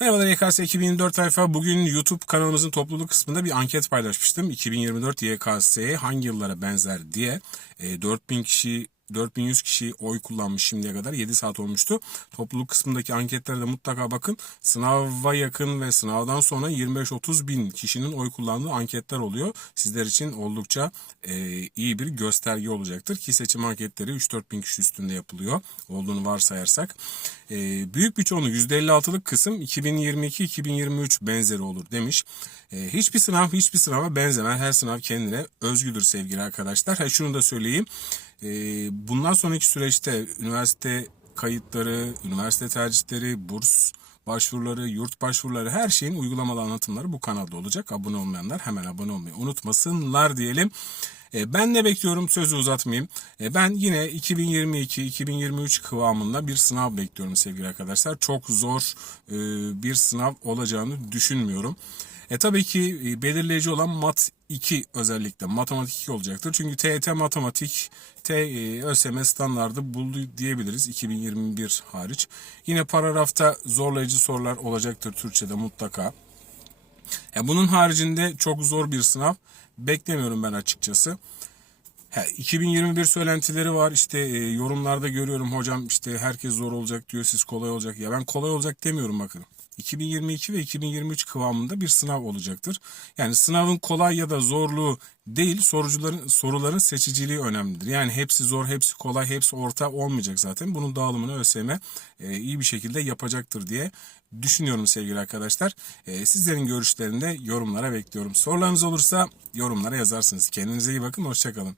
Merhabalar YKS 2024 tayfa. Bugün YouTube kanalımızın topluluk kısmında bir anket paylaşmıştım. 2024 YKS'ye hangi yıllara benzer diye. E, 4000 kişi 4100 kişi oy kullanmış şimdiye kadar 7 saat olmuştu. Topluluk kısmındaki anketlere de mutlaka bakın. Sınava yakın ve sınavdan sonra 25-30 bin kişinin oy kullandığı anketler oluyor. Sizler için oldukça e, iyi bir gösterge olacaktır ki seçim anketleri 3-4 bin kişi üstünde yapılıyor olduğunu varsayarsak. E, büyük bir çoğunluğu %56'lık kısım 2022-2023 benzeri olur demiş. E, hiçbir sınav hiçbir sınava benzemez. Her sınav kendine özgüdür sevgili arkadaşlar. Ha, şunu da söyleyeyim. E, bundan sonraki süreçte üniversite kayıtları, üniversite tercihleri, burs başvuruları, yurt başvuruları her şeyin uygulamalı anlatımları bu kanalda olacak. Abone olmayanlar hemen abone olmayı unutmasınlar diyelim. E, Ben ne bekliyorum sözü uzatmayayım. E, Ben yine 2022-2023 kıvamında bir sınav bekliyorum sevgili arkadaşlar. Çok zor e, bir sınav olacağını düşünmüyorum. E tabii ki e, belirleyici olan mat 2 özellikle matematik 2 olacaktır. Çünkü TET matematik T e, ÖSYM standardı buldu diyebiliriz 2021 hariç. Yine paragrafta zorlayıcı sorular olacaktır Türkçe'de mutlaka. Ya bunun haricinde çok zor bir sınav beklemiyorum ben açıkçası. Ha, 2021 söylentileri var işte e, yorumlarda görüyorum hocam işte herkes zor olacak diyor siz kolay olacak. Ya ben kolay olacak demiyorum bakın. 2022 ve 2023 kıvamında bir sınav olacaktır. Yani sınavın kolay ya da zorluğu değil sorucuların soruların seçiciliği önemlidir. Yani hepsi zor, hepsi kolay, hepsi orta olmayacak zaten. Bunun dağılımını ÖSYM e, iyi bir şekilde yapacaktır diye düşünüyorum sevgili arkadaşlar. E, sizlerin görüşlerini de yorumlara bekliyorum. Sorularınız olursa yorumlara yazarsınız. Kendinize iyi bakın, hoşçakalın.